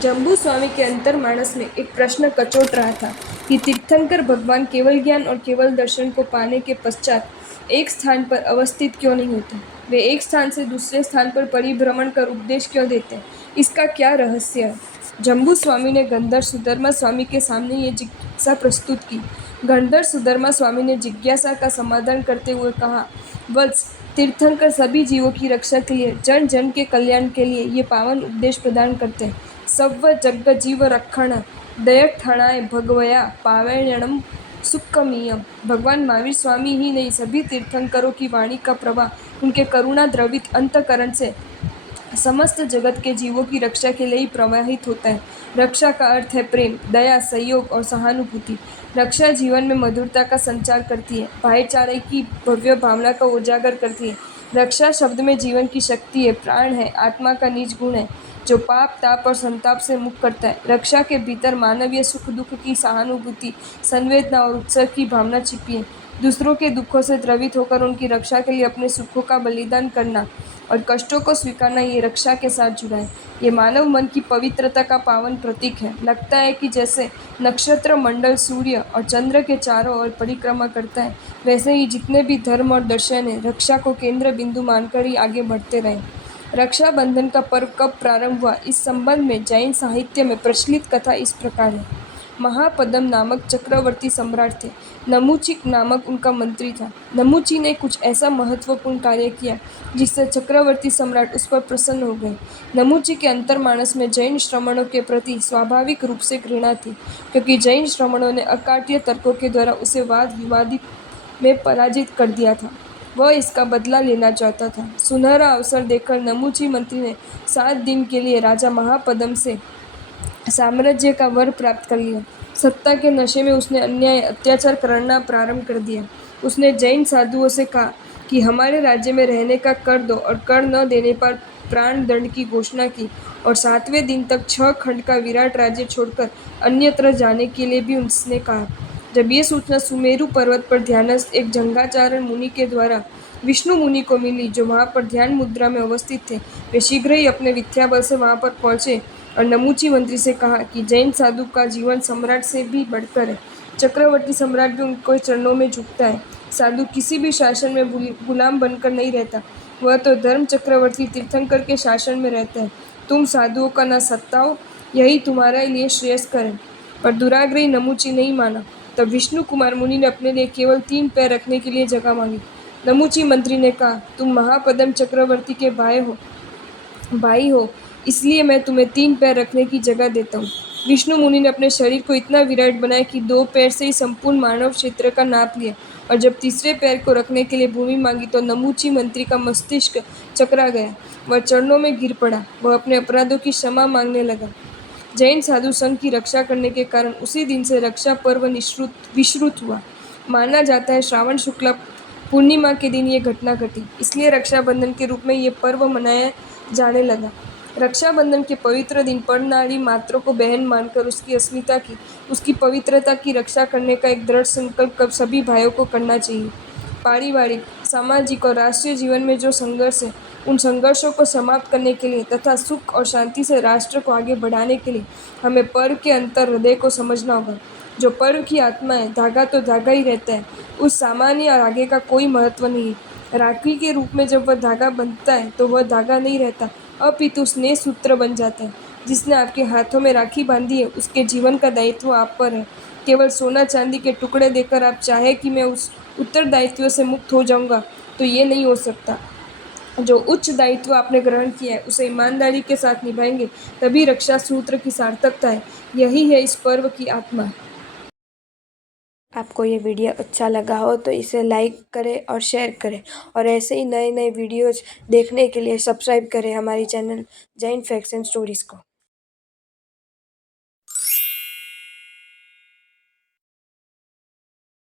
जम्बू स्वामी के अंतर मानस में एक प्रश्न कचोट रहा था कि तीर्थंकर भगवान केवल ज्ञान और केवल दर्शन को पाने के पश्चात एक स्थान पर अवस्थित क्यों नहीं होते। वे एक स्थान से दूसरे स्थान पर परिभ्रमण कर उपदेश क्यों देते हैं, इसका क्या रहस्य है। जम्बू स्वामी ने गणधर सुधर्मा स्वामी के सामने ये जिज्ञासा प्रस्तुत की। गणधर सुधर्मा स्वामी ने जिज्ञासा का समाधान करते हुए कहा, वत्स, तीर्थंकर सभी जीवों की रक्षा के लिए, जन जन के कल्याण के लिए ये पावन उपदेश प्रदान करते हैं। सव्व जगत जीव रक्षण दयठाणाय भगवया पावैणम सुखमीयम। भगवान महावीर स्वामी ही नहीं, सभी तीर्थंकरों की वाणी का प्रवाह उनके करुणा द्रवित अंतकरण से समस्त जगत के जीवों की रक्षा के लिए ही प्रवाहित होता है। रक्षा का अर्थ है प्रेम, दया, सहयोग और सहानुभूति। रक्षा जीवन में मधुरता का संचार करती है, भाईचारे की भव्य भावना का उजागर करती है। रक्षा शब्द में जीवन की शक्ति है, प्राण है, आत्मा का निज गुण है जो पाप, ताप और संताप से मुक्त करता है। रक्षा के भीतर मानवीय सुख दुख की सहानुभूति, संवेदना और उत्सव की भावना छिपी है। दूसरों के दुखों से द्रवित होकर उनकी रक्षा के लिए अपने सुखों का बलिदान करना और कष्टों को स्वीकारना, ये रक्षा के साथ जुड़ा है। ये मानव मन की पवित्रता का पावन प्रतीक है। लगता है कि जैसे नक्षत्र मंडल सूर्य और चंद्र के चारों ओर परिक्रमा करता है, वैसे ही जितने भी धर्म और दर्शन है, रक्षा को केंद्र बिंदु मानकर ही आगे बढ़ते रहे। रक्षाबंधन का पर्व कब प्रारंभ हुआ, इस संबंध में जैन साहित्य में प्रचलित कथा इस प्रकार है। महापद्म नामक चक्रवर्ती सम्राट थे। नमुची नामक उनका मंत्री था। नमुची ने कुछ ऐसा महत्वपूर्ण कार्य किया जिससे चक्रवर्ती सम्राट उस पर प्रसन्न हो गए। नमुची के अंतर्मानस में जैन श्रमणों के प्रति स्वाभाविक रूप से घृणा थी, क्योंकि जैन श्रमणों ने अकाट्य तर्कों के द्वारा उसे वाद विवादित में पराजित कर दिया था। वह इसका बदला लेना चाहता था। सुनहरा अवसर देखकर नमुची मंत्री ने 7 दिन के लिए राजा महापद्म से साम्राज्य का वर प्राप्त कर लिया। सत्ता के नशे में उसने अन्याय अत्याचार करना प्रारंभ कर दिया। उसने जैन साधुओं से कहा कि हमारे राज्य में रहने का कर दो और कर न देने पर प्राण दंड की घोषणा की, और 7वें दिन तक 6 खंड का विराट राज्य छोड़कर अन्यत्र जाने के लिए भी उसने कहा। जब ये सूचना सुमेरु पर्वत पर ध्यानस्थ एक जंगाचारण मुनि के द्वारा विष्णु मुनि को मिली, जो वहां पर ध्यान मुद्रा में अवस्थित थे, वे शीघ्र ही अपने विद्याबल से वहां पर पहुंचे और नमुची मंत्री से कहा कि जैन साधु का जीवन सम्राट से भी बढ़कर है। चक्रवर्ती सम्राट भी उनके चरणों में झुकता है। साधु किसी भी शासन में गुलाम बनकर नहीं रहता, वह तो धर्म चक्रवर्ती तीर्थंकर के शासन में रहता है। तुम साधुओं का न सताओ, यही तुम्हारे लिए श्रेयस्कर है। पर दुराग्रही नमुची नहीं माना। तब विष्णु कुमार मुनि ने अपने लिए केवल 3 पैर रखने के लिए जगह मांगी। नमुची मंत्री ने कहा, तुम महापद्म चक्रवर्ती के भाई हो, इसलिए मैं तुम्हें 3 पैर रखने की जगह देता हूँ। विष्णु मुनि ने अपने शरीर को इतना विराट बनाया कि 2 पैर से ही संपूर्ण मानव क्षेत्र का नाप लिया, और जब तीसरे पैर को रखने के लिए भूमि मांगी तो नमुची मंत्री का मस्तिष्क चकरा गया। वह चरणों में गिर पड़ा। वह अपने अपराधों की क्षमा मांगने लगा। जैन साधु संघ की रक्षा करने के कारण उसी दिन से रक्षा पर्व विश्रुत हुआ। माना जाता है श्रावण शुक्ला पूर्णिमा के दिन ये घटना घटी, इसलिए रक्षाबंधन के रूप में ये पर्व मनाया जाने लगा। रक्षाबंधन के पवित्र दिन पर नारी मात्र को बहन मानकर उसकी अस्मिता की, उसकी पवित्रता की रक्षा करने का एक दृढ़ संकल्प सभी भाइयों को करना चाहिए। पारिवारिक, सामाजिक और राष्ट्रीय जीवन में जो संघर्ष है, उन संघर्षों को समाप्त करने के लिए तथा सुख और शांति से राष्ट्र को आगे बढ़ाने के लिए हमें पर्व के अंतर हृदय को समझना होगा। जो पर्व की आत्मा है, धागा तो धागा ही रहता है, उस सामान्य और आगे का कोई महत्व नहीं है। राखी के रूप में जब वह धागा बंधता है तो वह धागा नहीं रहता, अपितु स्नेह सूत्र बन जाता है। जिसने आपके हाथों में राखी बांधी है, उसके जीवन का दायित्व आप पर है। केवल सोना चांदी के टुकड़े देकर आप चाहे कि मैं उस उत्तरदायित्व से मुक्त हो जाऊंगा, तो ये नहीं हो सकता। जो उच्च दायित्व आपने ग्रहण किया है, उसे ईमानदारी के साथ निभाएंगे, तभी रक्षा सूत्र की सार्थकता है। यही है इस पर्व की आत्मा। आपको ये वीडियो अच्छा लगा हो तो इसे लाइक करें और शेयर करें, और ऐसे ही नए नए वीडियोज़ देखने के लिए सब्सक्राइब करें हमारी channel Jain facts and stories को।